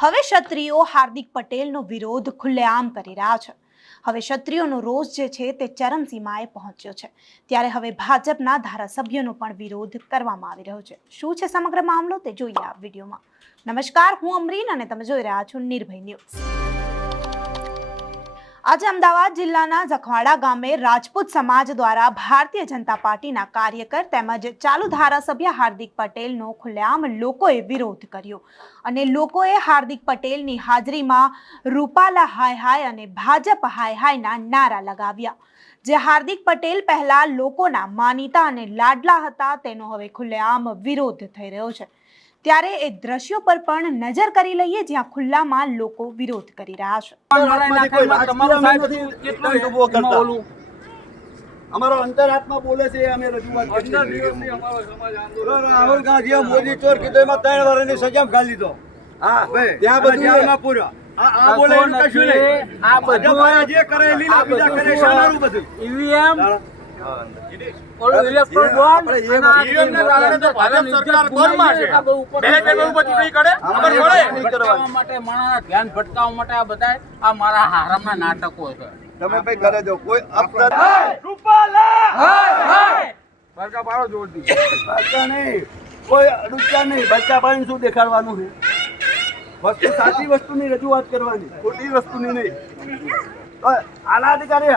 હવે ક્ષત્રિયો હાર્દિક પટેલનો વિરોધ ખુલ્લેઆમ કરી રહ્યા છે. હવે ક્ષત્રિયોનો રોષ જે છે તે ચરમસીમાએ પહોંચ્યો છે. ત્યારે હવે ભાજપના ધારાસભ્યોનો પણ વિરોધ કરવામાં આવી રહ્યો છે. શું છે સમગ્ર મામલો તે જોઈએ આ વિડીયોમાં. નમસ્કાર, હું અમરીન અને તમે જોઈ રહ્યા છો નિર્ભય ન્યૂઝ. આજે અમદાવાદ જિલ્લાના જખવાડા ગામે રાજપૂત સમાજ દ્વારા ભારતીય જનતા પાર્ટીના કાર્યકર તેમજ ચાલુ ધારાસભ્ય હાર્દિક પટેલનો ખુલ્લેઆમ લોકોએ વિરોધ કર્યો. અને લોકોએ હાર્દિક પટેલની હાજરીમાં રૂપાલા હાય હાય અને ભાજપ હાય હાયના નારા લગાવ્યા. જે હાર્દિક પટેલ પહેલા લોકોના માનીતા અને લાડલા હતા, તેનો હવે ખુલ્લેઆમ વિરોધ થઈ રહ્યો છે. ત્યારે એ દ્રશ્યો પર પણ નજર કરી લઈએ જ્યાં ખુલ્લામાં લોકો વિરોધ કરી રહ્યા છે? અમારો અંતરાત્મા બોલે છે અમે રજૂઆત કરી છે. દિવસથી અમારો સમાજ આંદોલન રાહુલ ગાંધીએ મોદી ચોર કીધો એમાં ત્રણ વર્ષની સજા ખાલી લીધો. હા ભાઈ ત્યાં બધું પૂર્યો. આ આ બોલે એનું કશું નહીં. આ બધું જે કરે લીલા બીજા કરે બધું ઈવીએમ. ઓલું ઇલેક્ટ્રોન બોન્ડ કારણે તો ભાજપ સરકાર છે. બે ઉપર ચૂંટણી કરે? ખબર પડે. માટે માણસના ધ્યાન ભટકાવવા માટે આ બધા આ મારા હારામના નાટકો છે. તમે ભાઈ કરે દો કોઈ અપરાધ બરકા પાડો જોરથી બચકા નહીં. કોઈ અડુચા નહીં. બચકા પાડીને શું દેખાડવાનું છે? વસ્તુ સાચી વસ્તુની રજૂઆત કરવાની ખોટી વસ્તુની નહીં. આના અધિકારી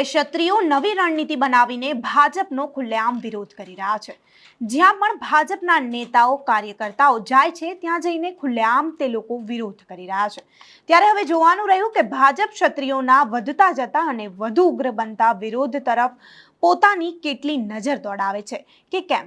હવે ક્ષત્રિયો નવી રણનીતિ બનાવીને ભાજપનો ખુલ્લેઆમ વિરોધ કરી રહ્યા છે. જ્યાં પણ ભાજપના નેતાઓ, કાર્યકર્તાઓ જાય છે, ત્યાં જઈને ખુલ્લેઆમ તે લોકો વિરોધ કરી રહ્યા છે. ત્યારે હવે જોવાનું રહ્યું કે ભાજપ ક્ષત્રિયોના વધતા જતા અને વધુ ઉગ્ર બનતા વિરોધ તરફ પોતાની કેટલી નજર દોડાવે છે કે કેમ?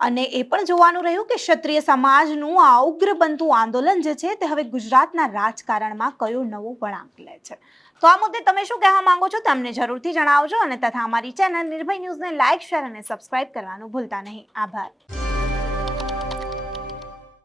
અને એ પણ જોવાનું રહ્યું કે ક્ષત્રિય સમાજનું આ ઉગ્ર બનતું આંદોલન જે છે તે હવે ગુજરાતના રાજકારણમાં કયો નવો વળાંક લે છે. તો આ મુદ્દે તમે શું કહેવા માંગો છો તમને જરૂરથી જણાવજો અને તથા અમારી ચેનલ નિર્ભય ન્યૂઝને લાઇક શેર અને સબસ્ક્રાઇબ કરવાનું ભૂલતા નહીં. આભાર.